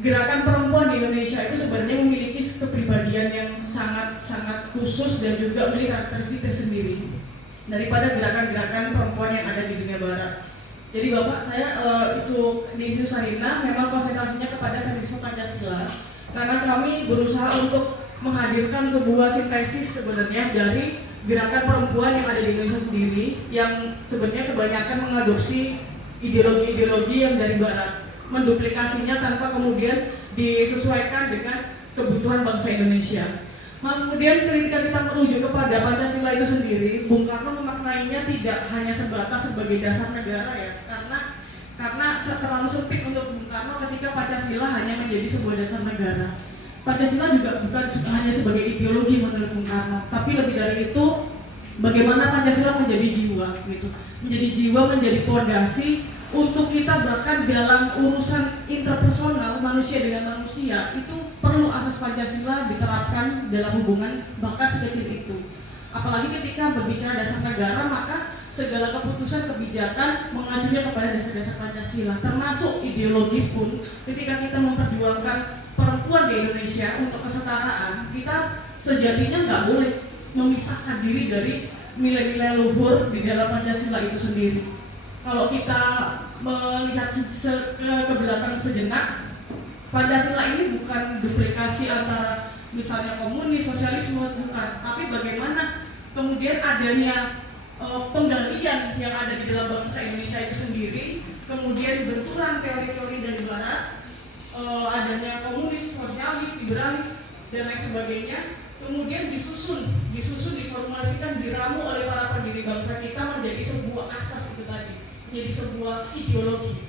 gerakan perempuan di Indonesia itu sebenarnya memiliki kepribadian yang sangat khusus dan juga memiliki karakteristik tersendiri daripada gerakan-gerakan perempuan yang ada di dunia barat. Jadi Bapak, saya di isu Sarina memang konsentrasinya kepada feminisme Pancasila karena kami berusaha untuk menghadirkan sebuah sintesis sebenarnya dari gerakan perempuan yang ada di Indonesia sendiri yang sebenarnya kebanyakan mengadopsi ideologi-ideologi yang dari barat, menduplikasinya tanpa kemudian disesuaikan dengan kebutuhan bangsa Indonesia. Kemudian ketika kita merujuk kepada Pancasila itu sendiri, Bung Karno memaknainya tidak hanya sebatas sebagai dasar negara ya, karena terlalu sempit untuk Bung Karno ketika Pancasila hanya menjadi sebuah dasar negara. Pancasila juga bukan hanya sebagai ideologi menurut Bung Karno, tapi lebih dari itu bagaimana Pancasila menjadi jiwa gitu, menjadi jiwa, menjadi fondasi untuk kita bahkan dalam urusan interpersonal manusia dengan manusia itu perlu asas Pancasila diterapkan dalam hubungan bahkan sekecil itu. Apalagi ketika berbicara dasar negara, maka segala keputusan kebijakan mengacunya kepada dasar-dasar Pancasila, termasuk ideologi pun. Ketika kita memperjuangkan perempuan di Indonesia untuk kesetaraan, kita sejatinya nggak boleh memisahkan diri dari nilai-nilai luhur di dalam Pancasila itu sendiri. Kalau kita melihat ke belakang sejenak, Pancasila ini bukan duplikasi antara misalnya komunis, sosialisme, bukan. Tapi bagaimana kemudian adanya penggalian yang ada di dalam bangsa Indonesia itu sendiri, kemudian benturan teori-teori dari barat, adanya komunis, sosialis, liberalis, dan lain sebagainya, kemudian disusun, diformulasikan, diramu oleh para pendiri bangsa kita menjadi sebuah asas itu tadi, menjadi sebuah ideologi.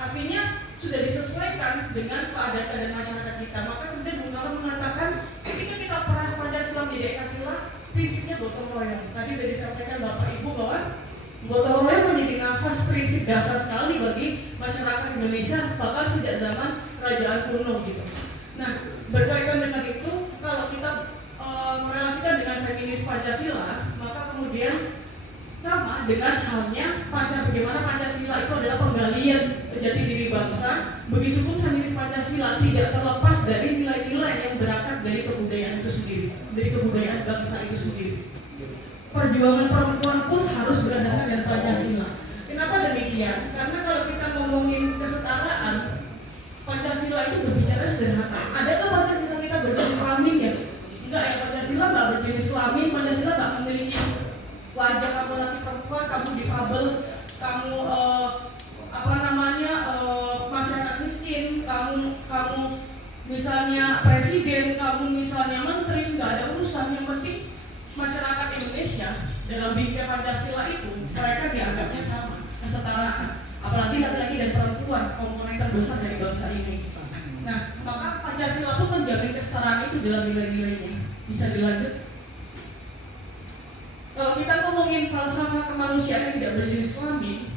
Artinya sudah disesuaikan dengan keadaan masyarakat kita. Maka kemudian Bung Karno mengatakan ketika kita peras Pancasila menjadi Ekasila, prinsipnya gotong royong. Tadi sudah disampaikan Bapak Ibu bahwa gotong royong menjadi nafas prinsip dasar sekali bagi masyarakat Indonesia bahkan sejak zaman kerajaan kuno gitu. Nah, berkaitan dengan itu, kalau kita merelasikan dengan feminis Pancasila, maka kemudian sama dengan halnya bagaimana Pancasila itu adalah penggalian jati diri bangsa, begitupun feminis Pancasila tidak terlepas dari nilai-nilai yang berangkat dari kebudayaan itu sendiri, dari kebudayaan bangsa itu sendiri. Perjuangan perempuan pun harus berdasarkan dengan Pancasila. Kenapa demikian? Karena kalau kita ngomongin kesetaraan, Pancasila itu berbicara sederhana. Adakah Pancasila kita berjenis kelamin ya? Enggak ya, Pancasila nggak berjenis kelamin, Pancasila nggak memiliki wajah kamu laki perempuan, kamu difabel, kamu masyarakat miskin, kamu misalnya presiden, kamu misalnya menteri, nggak ada urusan. Yang penting masyarakat Indonesia dalam bingkai Pancasila itu mereka dianggapnya sama, kesetaraan. Apalagi laki-laki dan perempuan, komponen terbesar dari bangsa ini. Nah, maka Pancasila pun menjamin kesetaraan itu dalam nilai-nilainya. Bisa dilanjut? Kalau kita ngomongin falsafah kemanusiaan yang tidak berjenis kelamin,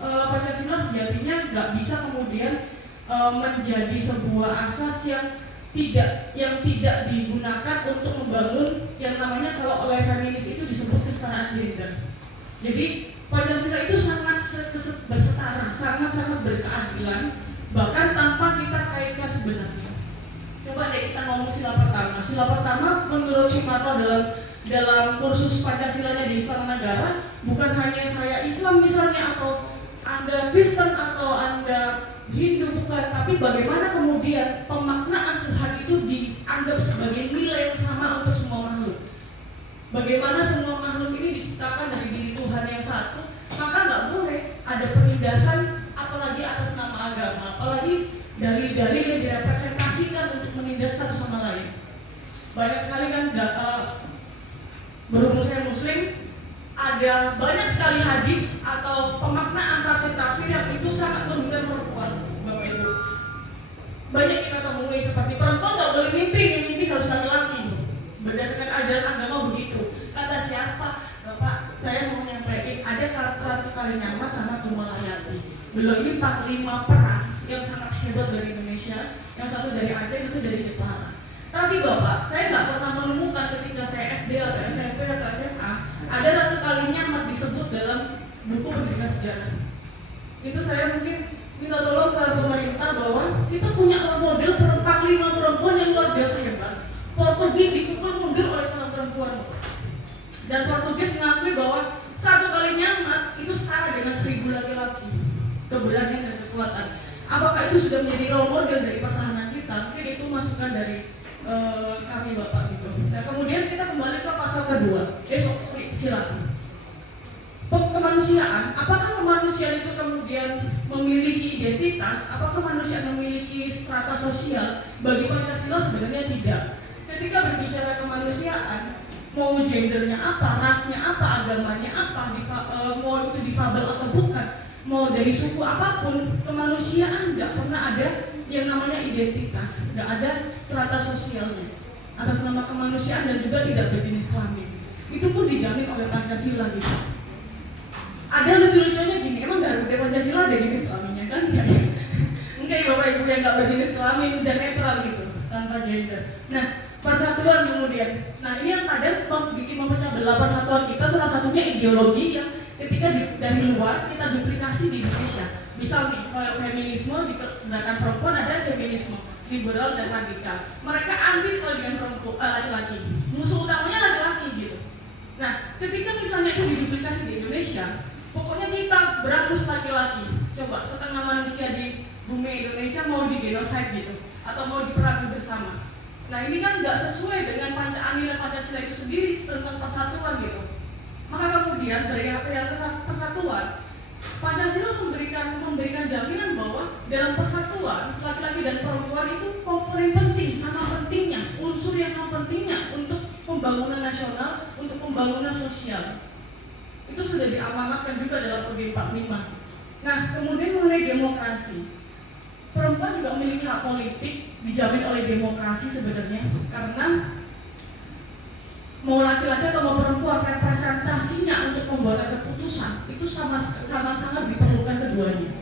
Pancasila sejatinya nggak bisa kemudian menjadi sebuah asas yang tidak digunakan untuk membangun yang namanya kalau oleh feminis itu disebut kesetaraan gender. Jadi Pancasila itu sangat bersetara, sangat berkeadilan, bahkan tanpa kita kaitkan sebenarnya. Coba deh kita ngomong sila pertama. Sila pertama menurut Soekarno dalam kursus Pancasilanya di Istana Negara, bukan hanya saya Islam misalnya, atau Anda Kristen, atau Anda Hindu, bukan, tapi bagaimana kemudian pemaknaan Tuhan itu dianggap sebagai nilai yang sama untuk semua makhluk. Bagaimana semua makhluk ini diciptakan dari diri Tuhan yang satu, maka nggak boleh ada penindasan, apalagi atas nama agama, apalagi dalil-dalil yang direpresentasikan untuk menindas satu sama lain. Banyak sekali kan berhubung saya Muslim, ada banyak sekali hadis atau pemaknaan tafsir-tafsir yang itu sangat merugikan perempuan, Bapak Ibu. Banyak kita temui seperti perempuan nggak boleh mimpi, yang mimpi harus laki-laki. Berdasarkan ajaran agama begitu. Kata siapa? Bapak, saya mau menyampaikan ada Ratu Kalinyamat sama Tumalayati. Beliau ini panglima perang yang sangat hebat dari Indonesia, yang satu dari Aceh, satu dari Jepara. Tapi Bapak, saya nggak pernah menemukan ketika saya SD atau SMP atau SMA ada Ratu Kalinyamat disebut dalam buku pendidikan sejarah. Itu saya mungkin minta tolong ke pemerintah bahwa kita punya Portugis dipukul mundur oleh seorang perempuan. Dan Portugis mengakui bahwa satu kali nyamat itu setara dengan 1000 laki-laki. Keberanian dan kekuatan. Apakah itu sudah menjadi role model dari pertahanan kita? Mungkin itu masukan dari kami Bapak gitu. Nah kemudian kita kembali ke pasal kedua. Silakan. Kemanusiaan, apakah kemanusiaan itu kemudian memiliki identitas? Apakah kemanusiaan memiliki strata sosial? Bagi Pancasila sebenarnya tidak. Ketika berbicara kemanusiaan, mau gendernya apa, rasnya apa, agamanya apa, mau itu difabel atau bukan, mau dari suku apapun, kemanusiaan nggak pernah ada yang namanya identitas, nggak ada strata sosialnya atas nama kemanusiaan dan juga tidak berjenis kelamin. Itu pun dijamin oleh Pancasila gitu. Ada lucu-lucunya gini, emang Garuda Pancasila ada jenis kelaminnya kan? Enggak ya? Enggak ya Bapak Ibu yang nggak berjenis kelamin dan netral gitu, tanpa gender. Nah, persatuan kemudian. Nah, ini yang kadang bikin memecah belah persatuan kita, salah satunya ideologi yang ketika dari luar kita duplikasi di Indonesia. Misal nih, feminisme di gerakan perempuan ada feminisme liberal dan radikal. Mereka anti sekali dengan perempuan laki-laki. Musuh utamanya laki-laki gitu. Nah, ketika misalnya itu diduplikasi di Indonesia, pokoknya kita berangus laki-laki. Coba setengah manusia di bumi Indonesia mau digenosid gitu, atau mau diperangi bersama. Nah ini kan nggak sesuai dengan nilai Pancasila itu sendiri tentang persatuan gitu. Maka kemudian dari real persatuan, Pancasila memberikan jaminan bahwa dalam persatuan laki-laki dan perempuan itu komponen penting, sama pentingnya, unsur yang sama pentingnya untuk pembangunan nasional, untuk pembangunan sosial. Itu sudah diamanatkan juga dalam UUD 45. Nah kemudian mengenai demokrasi, perempuan juga memiliki hak politik dijamin oleh demokrasi sebenarnya, karena mau laki-laki atau mau perempuan representasinya untuk membuat keputusan itu sama-sama sangat diperlukan keduanya.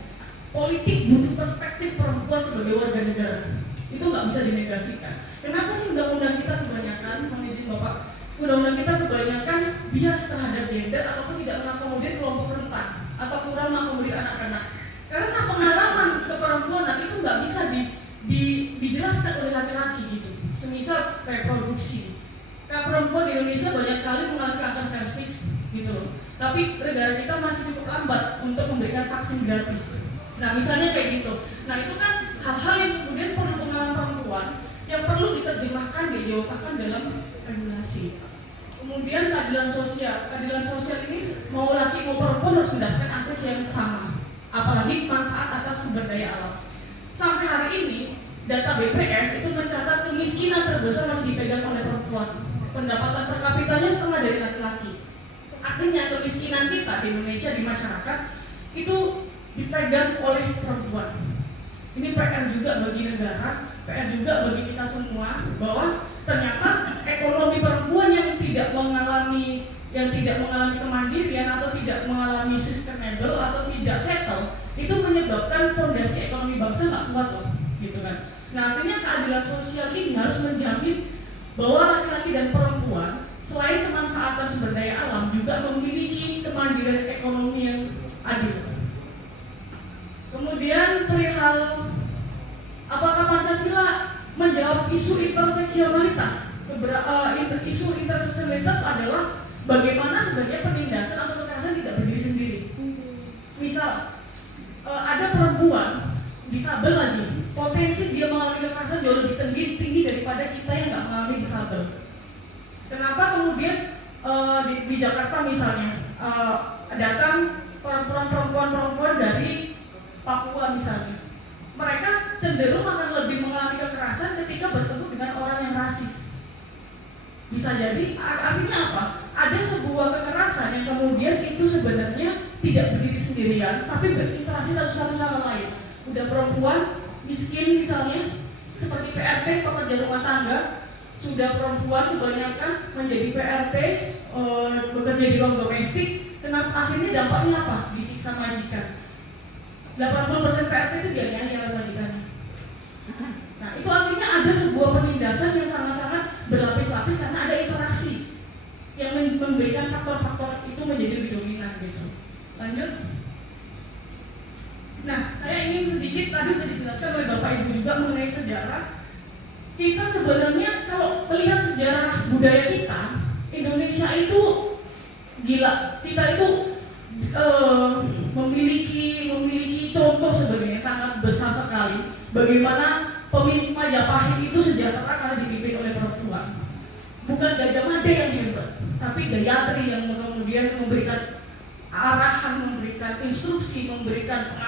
Politik butuh perspektif perempuan sebagai warga negara, itu nggak bisa dinegasikan. Kenapa sih undang-undang kita kebanyakan, izin Bapak, undang-undang kita kebanyakan bias terhadap gender ataupun tidak mengakomodir kelompok rentan atau kurang mengakomodir anak-anak? Karena pengalaman keperempuanan itu nggak bisa dijelaskan oleh laki-laki gitu. Semisal reproduksi, perempuan di Indonesia banyak sekali mengalami kanker serviks gitu loh. Tapi negara kita masih cukup lambat untuk memberikan vaksin gratis. Nah misalnya kayak gitu. Nah itu kan hal-hal yang kemudian perlu pengalaman perempuan yang perlu diterjemahkan, dijawabkan dalam regulasi. Kemudian keadilan sosial ini mau laki mau perempuan harus mendapatkan akses yang sama, apalagi manfaat atas sumber daya alam. Sampai hari ini data BPS itu mencatat kemiskinan terbesar masih dipegang oleh perempuan. Pendapatan per kapitanya setengah dari laki-laki. Artinya kemiskinan kita di Indonesia, di masyarakat itu dipegang oleh perempuan. Ini PR juga bagi negara, PR juga bagi kita semua, bahwa ternyata ekonomi perempuan yang tidak mengalami kemandirian atau tidak mengalami sustainable atau tidak settle, itu menyebabkan fondasi ekonomi bangsa nggak kuat loh, gitu kan. Nah artinya keadilan sosial ini harus menjamin bahwa laki-laki dan perempuan selain kemanfaatan sumber daya alam juga memiliki kemandirian ekonomi yang adil. Kemudian perihal apakah Pancasila menjawab isu interseksionalitas? Isu interseksionalitas adalah bagaimana sebenarnya penindasan atau kekerasan tidak berdiri sendiri. Misal ada perempuan difabel lagi, potensi dia mengalami kekerasan jauh lebih tinggi daripada kita yang nggak mengalami difabel. Kenapa kemudian di Jakarta misalnya datang perempuan dari Papua misalnya, mereka cenderung akan lebih mengalami kekerasan ketika bertemu dengan orang yang rasis. Bisa jadi artinya apa? Ada sebuah kekerasan yang kemudian itu sebenarnya tidak berdiri sendirian, tapi berinteraksi satu sama lain. Udah perempuan miskin misalnya, seperti PRT pekerja rumah tangga, sudah perempuan kebanyakan menjadi PRT, bekerja di ruang domestik. Kenapa akhirnya dampaknya apa? Disiksa majikan. 80% PRT itu dianiaya oleh majikannya. Nah itu artinya ada sebuah penindasan yang sangat-sangat berlapis-lapis karena ada interaksi yang memberikan faktor-faktor itu menjadi lebih dominan gitu. Lanjut. Nah saya ingin sedikit tadi dijelaskan oleh Bapak Ibu juga mengenai sejarah kita sebenarnya kalau melihat sejarah budaya kita, Indonesia itu gila, kita itu memiliki contoh sebenarnya sangat besar sekali bagaimana pemilik Majapahit itu sejahtera karena dipimpin oleh perempuan. Bukan Gajah Mada yang hebat, tapi Gayatri yang kemudian memberikan arahan, memberikan instruksi, memberikan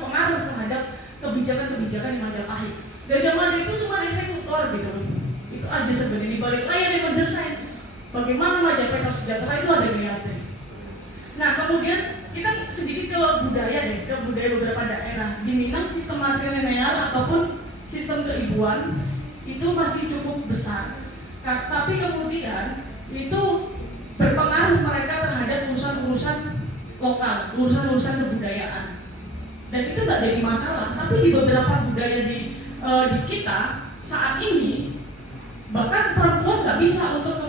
pengaruh terhadap kebijakan-kebijakan di Majapahit. Gajah Mada itu cuma eksekutor gitu. Itu aja sebenarnya, di balik layar yang mendesain bagaimana Majapahit harus sejahtera itu ada Gayatri. Nah kemudian kita sedikit ke budaya deh, ke budaya beberapa daerah. Di Minang sistem matrilineal ataupun sistem keibuan itu masih cukup besar. Tapi kemudian itu berpengaruh mereka terhadap urusan-urusan lokal, urusan-urusan kebudayaan. Dan itu nggak jadi masalah. Tapi di beberapa budaya di kita saat ini, bahkan perempuan nggak bisa untuk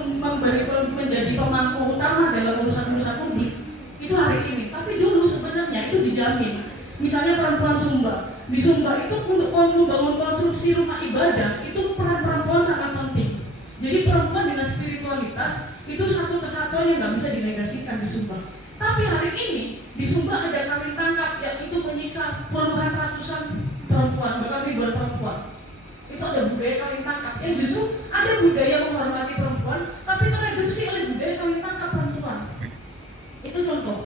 menjadi pemangku utama dalam urusan-urusan publik. Itu hari ini. Tapi dulu sebenarnya itu dijamin. Misalnya perempuan Sumba. Di Sumba itu untuk membangun konstruksi rumah ibadah, itu peran perempuan sangat penting. Jadi perempuan dengan spiritualitas itu satu kesatuan yang nggak bisa dinegasikan di Sumba. Tapi hari ini di Sumba ada kawin tangkap yang itu menyiksa puluhan ratusan perempuan, bahkan ribuan perempuan. Itu ada budaya kawin tangkap yang justru